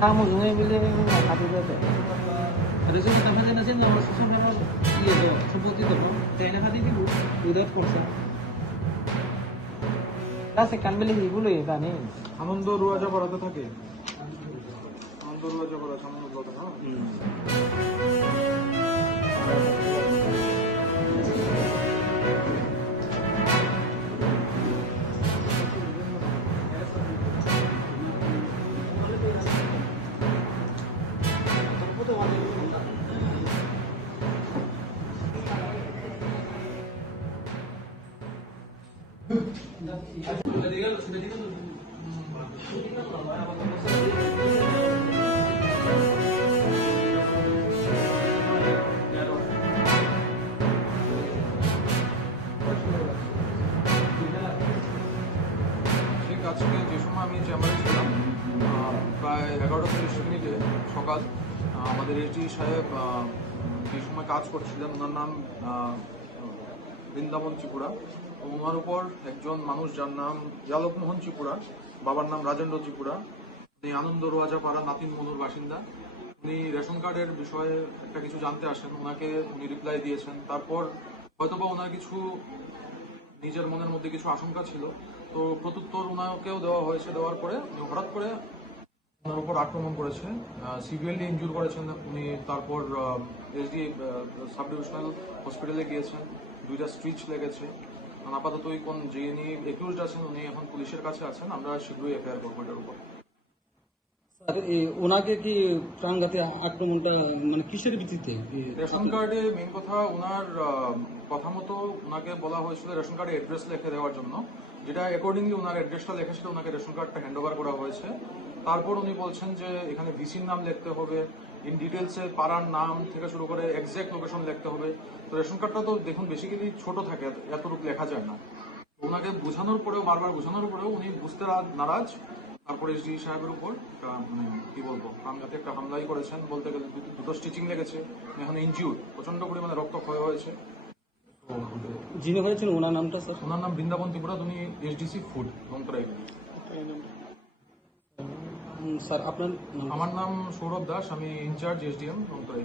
Kamu sungai bilang hati itu. 그래서 담화제는 너무 수상하고 이해도 সম্পত্তি도 তাই না হাতি দিব উইদাউট খরচা Kasi kan beli ibu loh ya nih. আনন্দ রোয়াজা করাতে থাকে আনন্দ রোয়াজা করা সামনে কথা না ঠিক আজকে যে সময় আমি চেম্বারে ছিলাম প্রায় 11:30 সকাল আমাদের এসডি সাহেব যে সময় কাজ করছিলেন ওনার নাম বৃন্দাবন ত্রিপুরা। ওনার উপর একজন মানুষ যার নাম জালক মোহন ত্রিপুরা, বাবার নাম রাজেন্দ্র ত্রিপুরা, উনি আনন্দ রোয়াজা পাড়া নাতিন মনুর বাসিন্দা। উনি রেশন কার্ডের বিষয়ে একটা কিছু জানতে আসেন, ওনাকে উনি রিপ্লাই দিয়েছেন। তারপর হয়তোবা ওনার কিছু নিজের মনের মধ্যে কিছু আশঙ্কা ছিল, তো প্রত্যুত্তর ওনাকেও দেওয়া হয়েছে। দেওয়ার পরে উনি হঠাৎ করে ওনার উপর আক্রমণ করেছে, সিভিয়ারলি ইনজুর করেছেন উনি। তারপর এসডি সাব ডিভিশনাল হসপিটালে গিয়েছেন, 2টা স্ট্রিচ লেগেছে। আপাতত কোন যিনি একিউজড আছেন উনি এখন পুলিশের কাছে আছেন, আমরা শীঘ্রই এফআইআর করবো এটার উপর। স্যার ওনাকে কি প্রাণঘাতী আক্রমণটা মানে কিসের ভিত্তিতে? রেশন কার্ডে মেইন কথা ওনার কথা মতো ওনাকে বলা হয়েছিল রেশন কার্ডে অ্যাড্রেস লিখে দেওয়ার জন্য, যেটা অ্যাকর্ডিংলি ওনার অ্যাড্রেসটা লেখা ছিল, ওনাকে রেশন কার্ডটা হ্যান্ড ওভার করা হয়েছে। তারপর উনি বলছেন যে এখানে ভিসির নাম লিখতে হবে, ইন ডিটেলসে পাড়ার নাম থেকে শুরু করে এক্সাক্ট লোকেশন লিখতে হবে। তো রেশন কার্ডটা তো দেখুন বেসিক্যালি ছোট থাকে, এতটুকু লেখা যায় না। ওনাকে বোঝানোর পরেও, বারবার বোঝানোর পরেও উনি বুঝতে নারাজ। তারপরে এসডি সাহেবের উপর কি বলবো প্রাণঘাতী একটা হামলাই করেছেন, বলতে গেলে 2টো স্টিচিং লেগেছে, এখন ইনজিউর, প্রচন্ড পরিমাণে রক্তক্ষয় হয়েছে। যিনি হয়েছেন ওনার নামটা স্যার? ওনার নাম বৃন্দাবন ত্রিপুরা, উনি এসডিসি ফুড রংতরাই। স্যার আপনার? আমার নাম সৌরভ দাস, আমি ইনচার্জ এসডিএম রংতরাই।